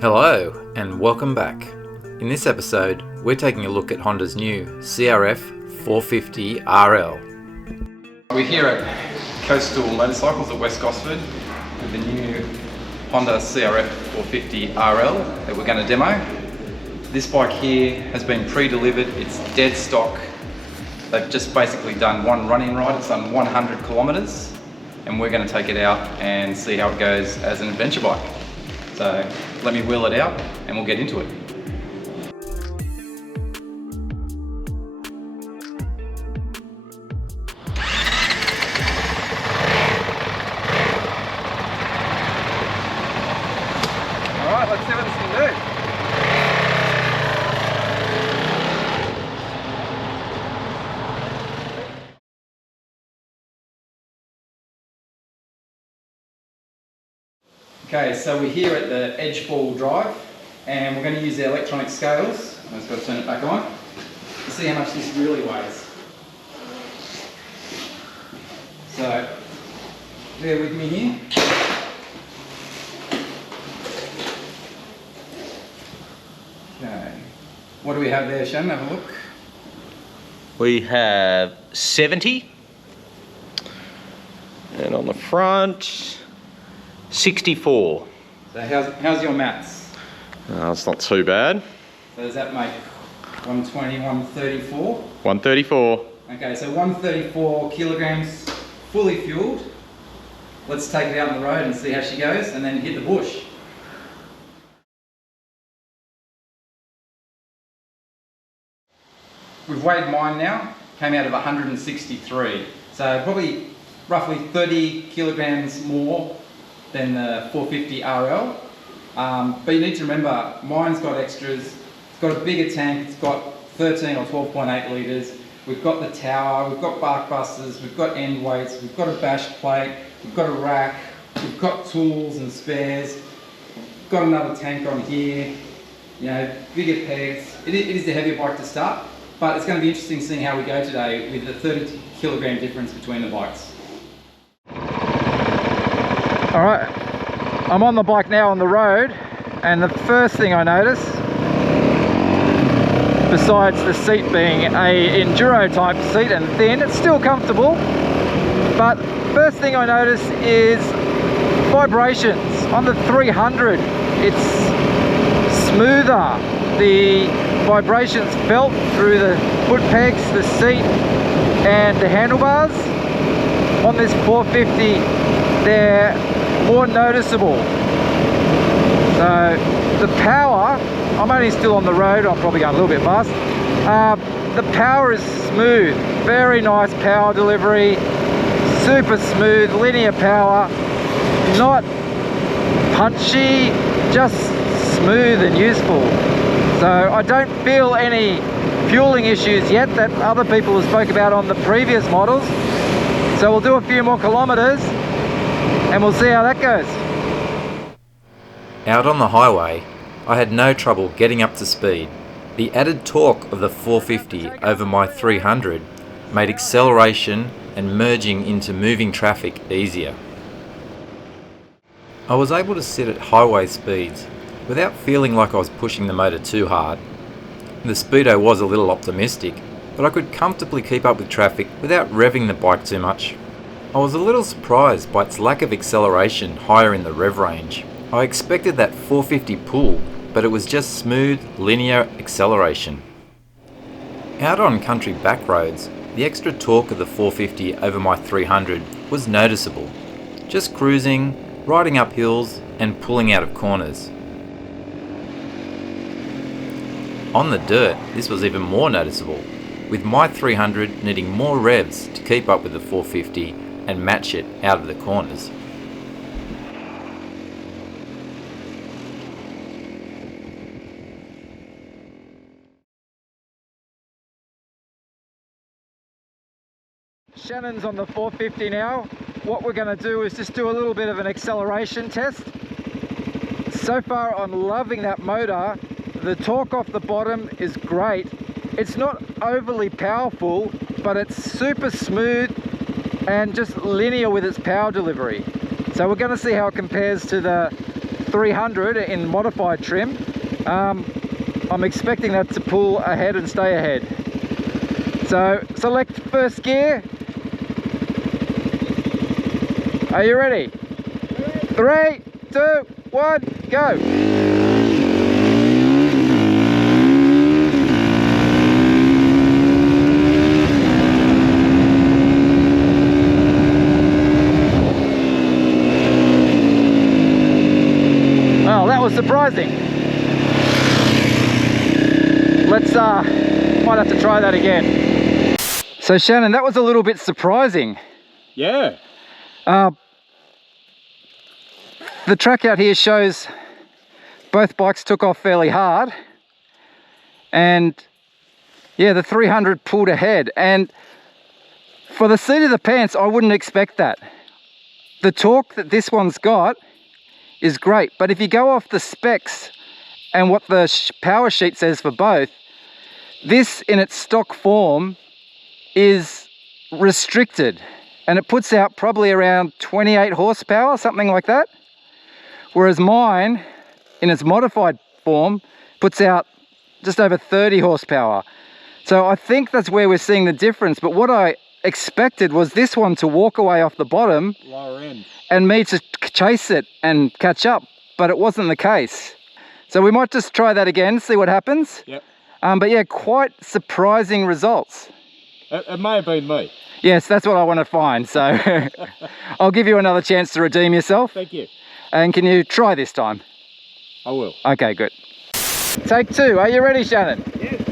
Hello and welcome back. In this episode, we're taking a look at Honda's new CRF450RL. We're here at Coastal Motorcycles at West Gosford with the new Honda CRF450RL that we're going to demo. This bike here has been pre-delivered, it's dead stock. They've just basically done one running ride, it's done 100 kilometers, and we're going to take it out and see how it goes as an adventure bike. So let me wheel it out and we'll get into it. Alright, let's see what this can do. Okay, so we're here at the edge four-wheel drive and we're going to use the electronic scales. I've just got to turn it back on to see how much this really weighs. So, bear with me here. Okay, what do we have there, Shannon? Have a look. We have 70, and on the front, 64. So how's your maths? It's not too bad. So does that make 120, 134? 134. Okay, so 134 kilograms fully fueled. Let's take it out on the road and see how she goes and then hit the bush. We've weighed mine now, came out of 163. So probably roughly 30 kilograms more than the 450RL. But you need to remember, mine's got extras. It's got a bigger tank, it's got 13 or 12.8 litres. We've got the tower, we've got bark busters, we've got end weights, we've got a bash plate, we've got a rack, we've got tools and spares, we've got another tank on here, you know, bigger pegs. It is the heavier bike to start, but it's going to be interesting seeing how we go today with the 30 kilogram difference between the bikes. Alright, I'm on the bike now on the road, and the first thing I notice, besides the seat being a enduro type seat and thin, it's still comfortable, but first thing I notice is vibrations. On the 300 it's smoother. The vibrations felt through the foot pegs, the seat and the handlebars. On this 450 they're more noticeable. So the power, I'm only still on the road, I'm probably going a little bit fast. The power is smooth, very nice power delivery, super smooth, linear power, not punchy, just smooth and useful. So I don't feel any fueling issues yet that other people have spoke about on the previous models. So we'll do a few more kilometers and we'll see how that goes. Out on the highway, I had no trouble getting up to speed. The added torque of the 450 over my 300 made acceleration and merging into moving traffic easier. I was able to sit at highway speeds without feeling like I was pushing the motor too hard. The speedo was a little optimistic, but I could comfortably keep up with traffic without revving the bike too much. I was a little surprised by its lack of acceleration higher in the rev range. I expected that 450 pull, but it was just smooth, linear acceleration. Out on country back roads, the extra torque of the 450 over my 300 was noticeable. Just cruising, riding up hills and pulling out of corners. On the dirt, this was even more noticeable, with my 300 needing more revs to keep up with the 450 and match it out of the corners. Shannon's on the 450 now. What we're going to do is just do a little bit of an acceleration test. So far I'm loving that motor. The torque off the bottom is great. It's not overly powerful, but it's super smooth and just linear with its power delivery. So we're going to see how it compares to the 300 in modified trim. I'm expecting that to pull ahead and stay ahead. So select first gear. Are you ready? 3, 2, 1, go. Well, that was surprising. Let's might have to try that again. So Shannon, that was a little bit surprising. Yeah. The track out here shows both bikes took off fairly hard, and yeah, the 300 pulled ahead, and for the seat of the pants I wouldn't expect that. The torque that this one's got is great, but if you go off the specs and what the power sheet says for both, this in its stock form is restricted, and it puts out probably around 28 horsepower, something like that. Whereas mine, in its modified form, puts out just over 30 horsepower. So I think that's where we're seeing the difference. But what I expected was this one to walk away off the bottom, Lower end, and me to chase it and catch up. But it wasn't the case. So we might just try that again, see what happens. Yep. But yeah, quite surprising results. It may have been me. Yes, that's what I want to find. So I'll give you another chance to redeem yourself. Thank you. And can you try this time? I will. Okay, good. Take 2. Are you ready, Shannon? Yes.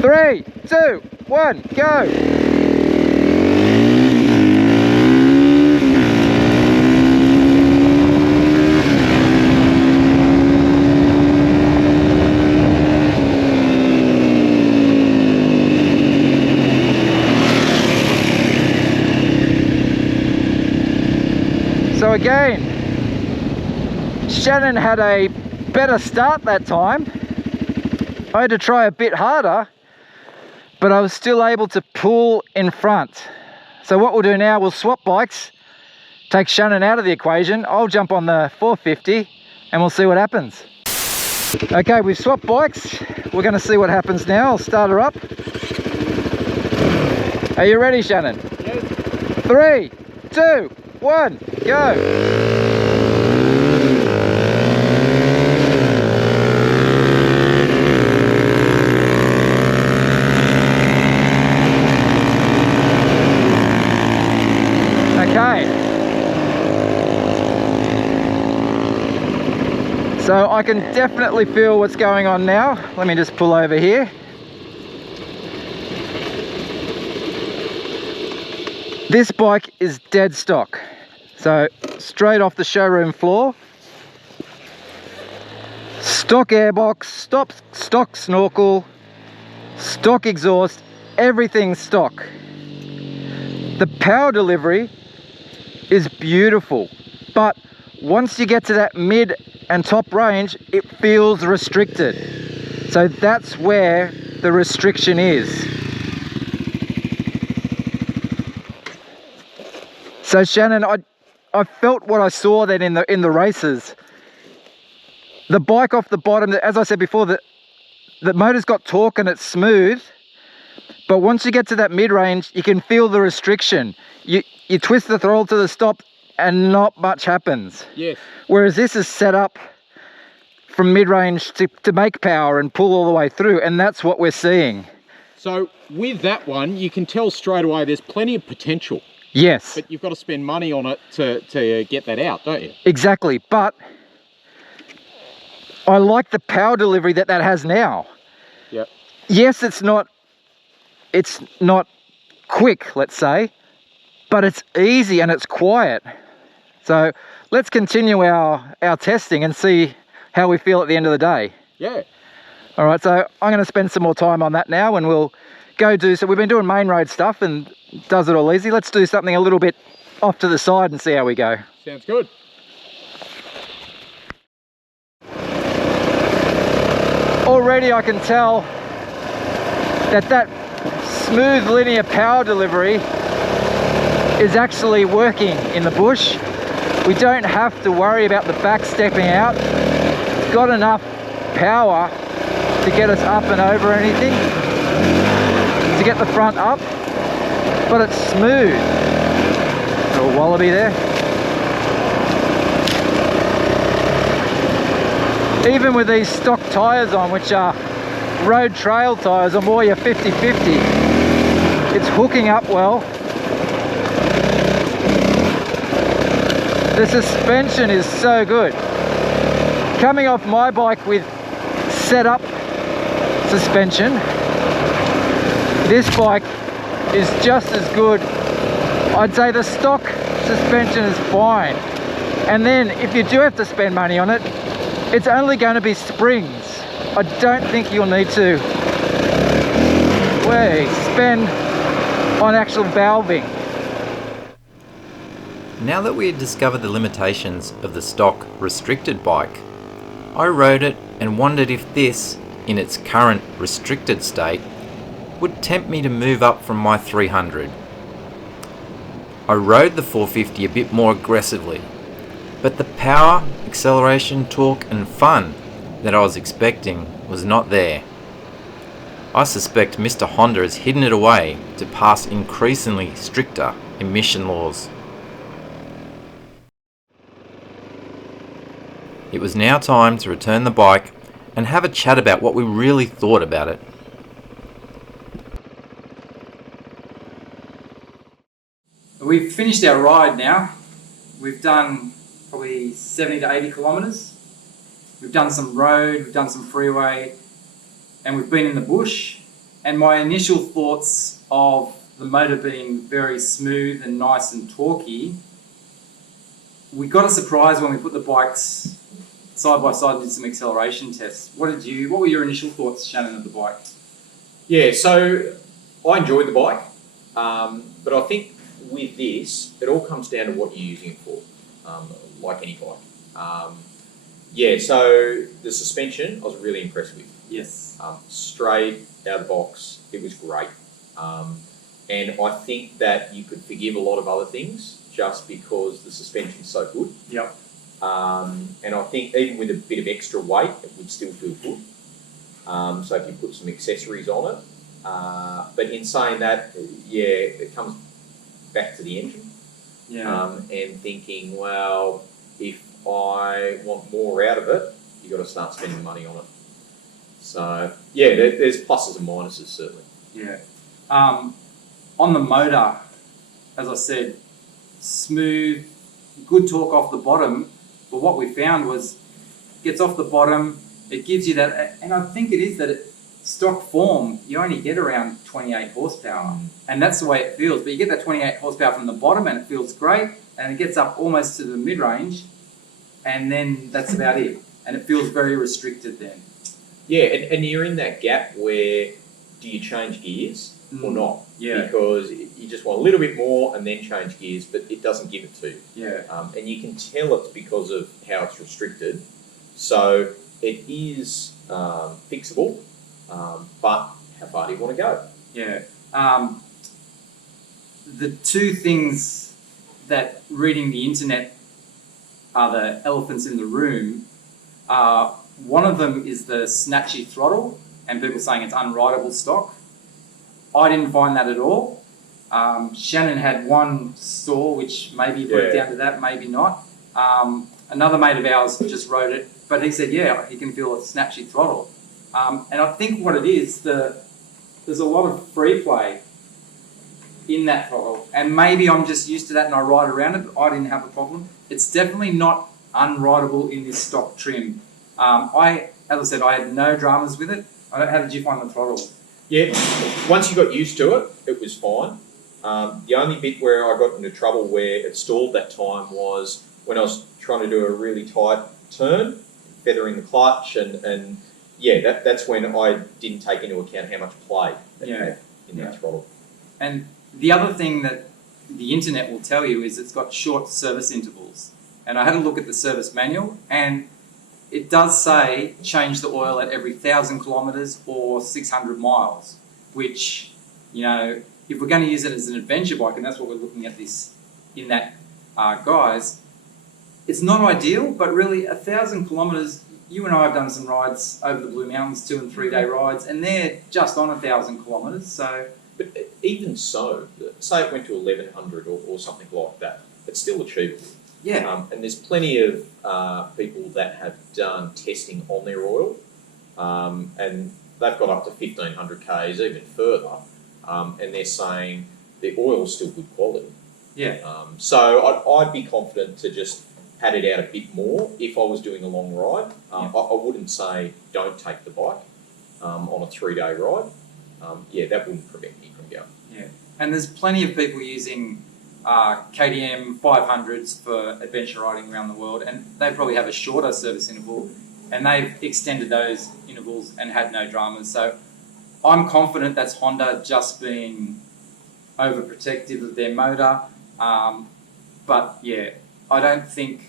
3, 2, 1, go. So again, Shannon had a better start that time. I had to try a bit harder, but I was still able to pull in front. So what we'll do now, we'll swap bikes, take Shannon out of the equation. I'll jump on the 450 and we'll see what happens. Okay, we've swapped bikes. We're going to see what happens now. I'll start her up. Are you ready, Shannon? Yes. 3, 2, 1, go. Okay, so I can definitely feel what's going on now. Let me just pull over here. This bike is dead stock, so straight off the showroom floor. Stock airbox, stock snorkel, stock exhaust, everything's stock. The power delivery is beautiful, but once you get to that mid and top range, it feels restricted. So that's where the restriction is. So Shannon, I felt what I saw then in the races. The bike off the bottom, as I said before, the motor's got torque and it's smooth, but once you get to that mid-range, you can feel the restriction. You twist the throttle to the stop and not much happens. Yes. Whereas this is set up from mid-range to make power and pull all the way through, and that's what we're seeing. So with that one, you can tell straight away there's plenty of potential. Yes. But you've got to spend money on it to get that out, don't you? Exactly, but I like the power delivery that has now. Yep. Yes, it's not quick, let's say, but it's easy and it's quiet. So let's continue our testing and see how we feel at the end of the day. Yeah. All right, so I'm going to spend some more time on that now, and we'll go do, so we've been doing main road stuff and does it all easy. Let's do something a little bit off to the side and see how we go. Sounds good. Already I can tell that smooth linear power delivery is actually working in the bush. We don't have to worry about the back stepping out. It's got enough power to get us up and over anything, to get the front up, but it's smooth. Little wallaby there. Even with these stock tyres on, which are road trail tyres or more your 50/50, it's hooking up well. The suspension is so good. Coming off my bike with set up suspension, this bike is just as good. I'd say the stock suspension is fine. And then if you do have to spend money on it, it's only going to be springs. I don't think you'll need to spend on actual valving. Now that we had discovered the limitations of the stock restricted bike, I rode it and wondered if this, in its current restricted state, would tempt me to move up from my 300. I rode the 450 a bit more aggressively, but the power, acceleration, torque and fun that I was expecting was not there. I suspect Mr. Honda has hidden it away to pass increasingly stricter emission laws. It was now time to return the bike and have a chat about what we really thought about it. We've finished our ride now. We've done probably 70 to 80 kilometres. We've done some road, we've done some freeway, and we've been in the bush. And my initial thoughts of the motor being very smooth and nice and torquey, we got a surprise when we put the bikes side by side and did some acceleration tests. What were your initial thoughts, Shannon, of the bike? Yeah, so I enjoyed the bike, but I think with this, it all comes down to what you're using it for, like any bike. Yeah, so the suspension I was really impressed with. Yes. Straight out of the box, it was great. And I think that you could forgive a lot of other things just because the suspension's so good. Yep. And I think even with a bit of extra weight, it would still feel good. So if you put some accessories on it. But in saying that, yeah, it comes back to the engine. Yeah. And thinking, well, if I want more out of it, you've got to start spending money on it. So, yeah, there's pluses and minuses, certainly. Yeah. On the motor, as I said, smooth, good torque off the bottom. But what we found was, it gets off the bottom, it gives you that, and I think it is that stock form, you only get around 28 horsepower. And that's the way it feels. But you get that 28 horsepower from the bottom and it feels great. And it gets up almost to the mid-range. And then that's about it. And it feels very restricted then. Yeah, and you're in that gap where do you change gears or not? Yeah. Because you just want a little bit more and then change gears, but it doesn't give it to you. Yeah. And you can tell it's because of how it's restricted. So it is fixable, but how far do you want to go? Yeah. The two things that reading the internet are the elephants in the room. One of them is the snatchy throttle, and people saying it's unrideable stock. I didn't find that at all. Shannon had one store which maybe broke down to that, maybe not. Another mate of ours just rode it, but he said, yeah, he can feel a snatchy throttle. And I think what it is, there's a lot of free play in that throttle. And maybe I'm just used to that and I ride around it, but I didn't have a problem. It's definitely not unrideable in this stock trim. As I said, I had no dramas with it. How did you find the throttle? Yeah, once you got used to it, it was fine. The only bit where I got into trouble where it stalled that time was when I was trying to do a really tight turn, feathering the clutch, and yeah, that's when I didn't take into account how much play it had in that throttle. And the other thing that the internet will tell you is it's got short service intervals. And I had a look at the service manual, and it does say change the oil at every 1,000 kilometres or 600 miles, which, you know, if we're going to use it as an adventure bike, and that's what we're looking at this in that guise, it's not ideal, but really 1,000 kilometres, you and I have done some rides over the Blue Mountains, 2 and 3 day rides, and they're just on 1,000 kilometres, so... But even so, say it went to 1,100 or something like that, it's still achievable. Yeah. And there's plenty of people that have done testing on their oil, and they've got up to 1,500 Ks, even further, and they're saying the oil's still good quality. Yeah. So I'd be confident to just pad it out a bit more if I was doing a long ride. I wouldn't say don't take the bike on a 3 day ride. That wouldn't prevent me from going. Yeah, and there's plenty of people using KTM 500s for adventure riding around the world, and they probably have a shorter service interval, and they've extended those intervals and had no dramas. So I'm confident that's Honda just being overprotective of their motor. But yeah, I don't think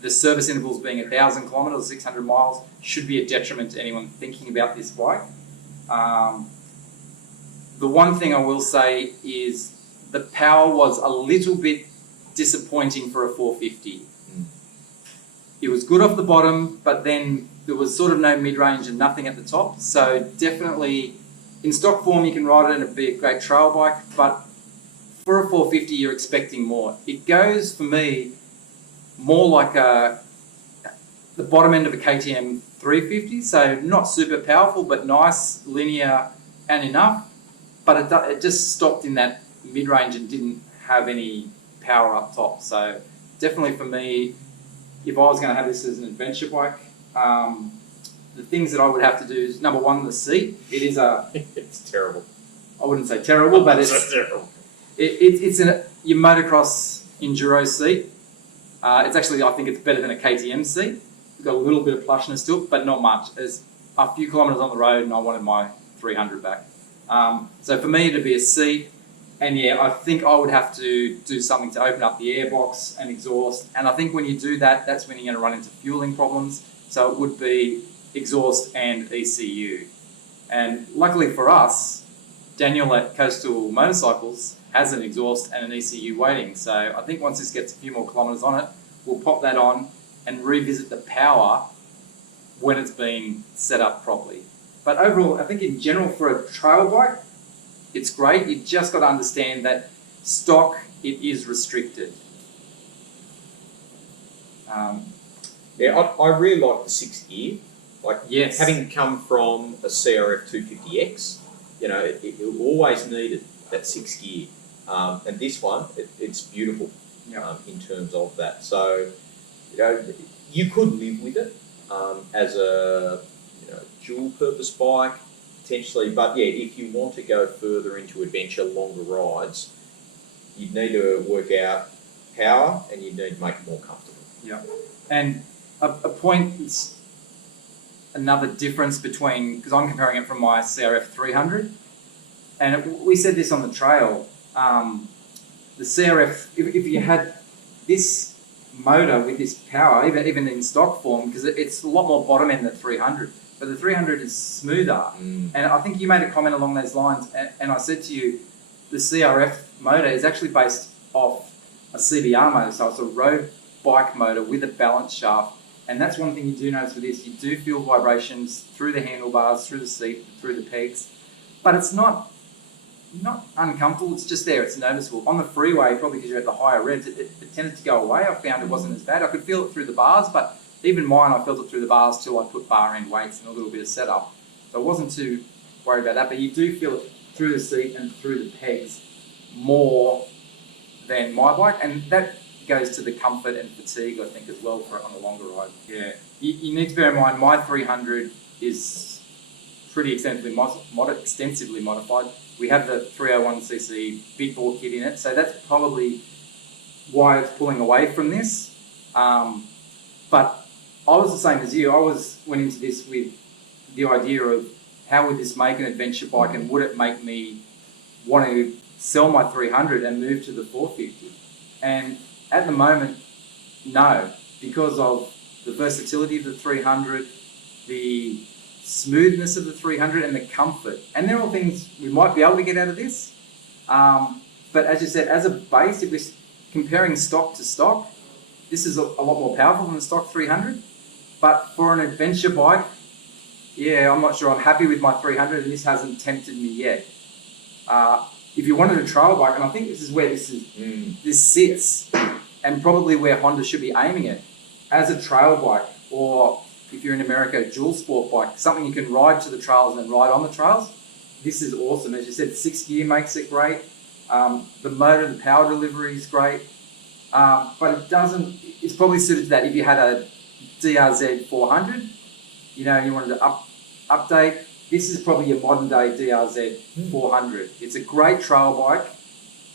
the service intervals being 1,000 kilometres, 600 miles, should be a detriment to anyone thinking about this bike. The one thing I will say is the power was a little bit disappointing for a 450. It was good off the bottom, but then there was sort of no mid-range and nothing at the top. So definitely, in stock form, you can ride it and it'd be a great trail bike, but for a 450, you're expecting more. It goes, for me, more like the bottom end of a KTM 350, so not super powerful, but nice, linear, and enough. But it just stopped in that mid-range and didn't have any power up top. So definitely for me, if I was going to have this as an adventure bike, the things that I would have to do is, number one, the seat. It is It's terrible. I wouldn't say terrible, but It's terrible. It's your motocross enduro seat. It's actually, I think it's better than a KTM seat. It's got a little bit of plushness to it, but not much. There's a few kilometres on the road and I wanted my 300 back. So for me, it'd be a seat. And yeah, I think I would have to do something to open up the airbox and exhaust. And I think when you do that, that's when you're going to run into fueling problems. So it would be exhaust and ECU. And luckily for us, Daniel at Coastal Motorcycles has an exhaust and an ECU waiting. So I think once this gets a few more kilometres on it, we'll pop that on and revisit the power when it's been set up properly. But overall, I think in general for a trail bike, it's great. You just got to understand that stock, it is restricted. I really like the 6th gear. Like, yes, having come from a CRF450X, it always needed that 6th gear. And this one, it's beautiful in terms of that. So, you could live with it as a dual-purpose bike, potentially. But yeah, if you want to go further into adventure, longer rides, you'd need to work out power and you'd need to make it more comfortable. Yeah. And a point, another difference between, because I'm comparing it from my CRF300, and we said this on the trail, the CRF, if you had this motor with this power, even in stock form, because it's a lot more bottom end than 300, but the 300 is smoother. And I think you made a comment along those lines, and I said to you, the CRF motor is actually based off a CBR motor, so it's a road bike motor with a balance shaft. And that's one thing you do notice with this, you do feel vibrations through the handlebars, through the seat, through the pegs, but it's not uncomfortable, it's just there, it's noticeable. On the freeway, probably because you're at the higher revs, it tended to go away. I found it wasn't as bad. I could feel it through the bars, but even mine, I felt it through the bars till I put bar end weights and a little bit of setup. So I wasn't too worried about that, but you do feel it through the seat and through the pegs more than my bike, and that goes to the comfort and fatigue, I think, as well, for on a longer ride. Yeah, you need to bear in mind, my 300 is pretty extensively modified. We have the 301cc big bore kit in it, so that's probably why it's pulling away from this. But I was the same as you. Went into this with the idea of how would this make an adventure bike, and would it make me want to sell my 300 and move to the 450? And at the moment, no, because of the versatility of the 300, the smoothness of the 300 and the comfort. And they're all things we might be able to get out of this. But as you said, as a base, if we're comparing stock to stock, this is a lot more powerful than the stock 300. But for an adventure bike, yeah, I'm not sure I'm happy with my 300, and this hasn't tempted me yet. If you wanted a trail bike, and I think this is where this sits, and probably where Honda should be aiming it, as a trail bike, or if you're in America, a dual sport bike, something you can ride to the trails and ride on the trails. This is awesome. As you said, 6 gear makes it great. The motor and power delivery is great. But it doesn't, it's probably suited to that if you had a DRZ 400, you know, you wanted to update. This is probably your modern day DRZ 400. It's a great trail bike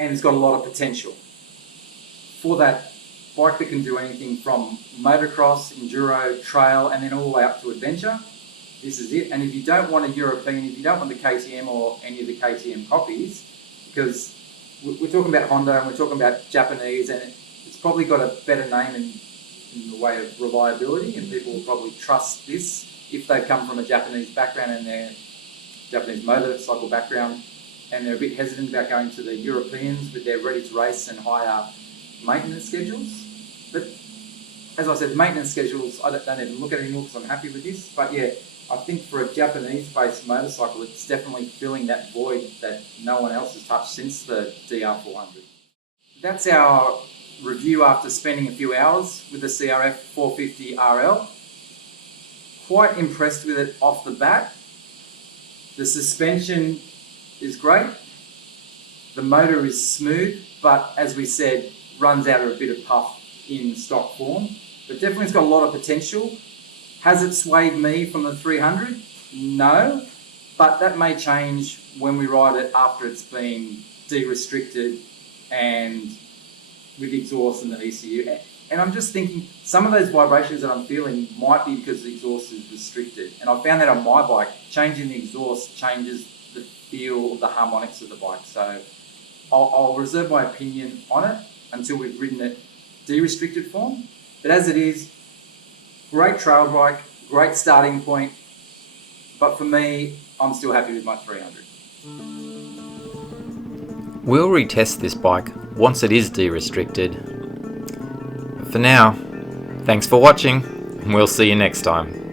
and it's got a lot of potential. For that bike that can do anything from motocross, enduro, trail, and then all the way up to adventure, this is it. And if you don't want a European, if you don't want the KTM or any of the KTM copies, because we're talking about Honda and we're talking about Japanese, and it's probably got a better name in the way of reliability, and people will probably trust this if they've come from a Japanese background and their Japanese motorcycle background, and they're a bit hesitant about going to the Europeans with their ready to race and higher maintenance schedules. But as I said, maintenance schedules I don't even look at anymore because I'm happy with this. But yeah, I think for a Japanese-based motorcycle, it's definitely filling that void that no one else has touched since the DR400. That's our review after spending a few hours with the CRF450RL. Quite impressed with it off the bat. The suspension is great. The motor is smooth, but as we said, runs out of a bit of puff in stock form. But definitely it's got a lot of potential. Has it swayed me from the 300? No, but that may change when we ride it after it's been de-restricted and with exhaust and the ECU. And I'm just thinking, some of those vibrations that I'm feeling might be because the exhaust is restricted. And I found that on my bike, changing the exhaust changes the feel of the harmonics of the bike. So I'll reserve my opinion on it until we've ridden it de-restricted form. But as it is, great trail bike, great starting point. But for me, I'm still happy with my 300. We'll retest this bike once it is de-restricted. For now, thanks for watching, and we'll see you next time.